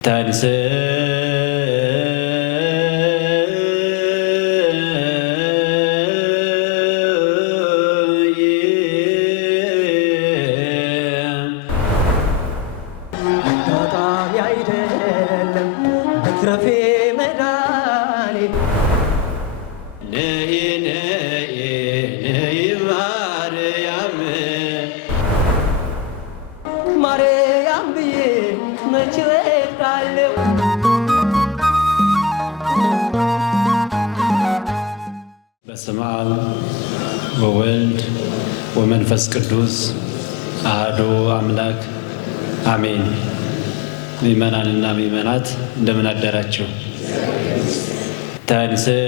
ተንሥእ አጋጣሚ አይደለም መትረፌ መድኃኒት ነይ ነይ ነይ ማርያም ማርያም ብዬ መች እወድቃለሁ። በስመ አብ ወወልድ ወመንፈስ ቅዱስ አሐዱ አምላክ አሜን። ምእመናንና ምእመናት እንደምን አደራችሁ? ተንሥእ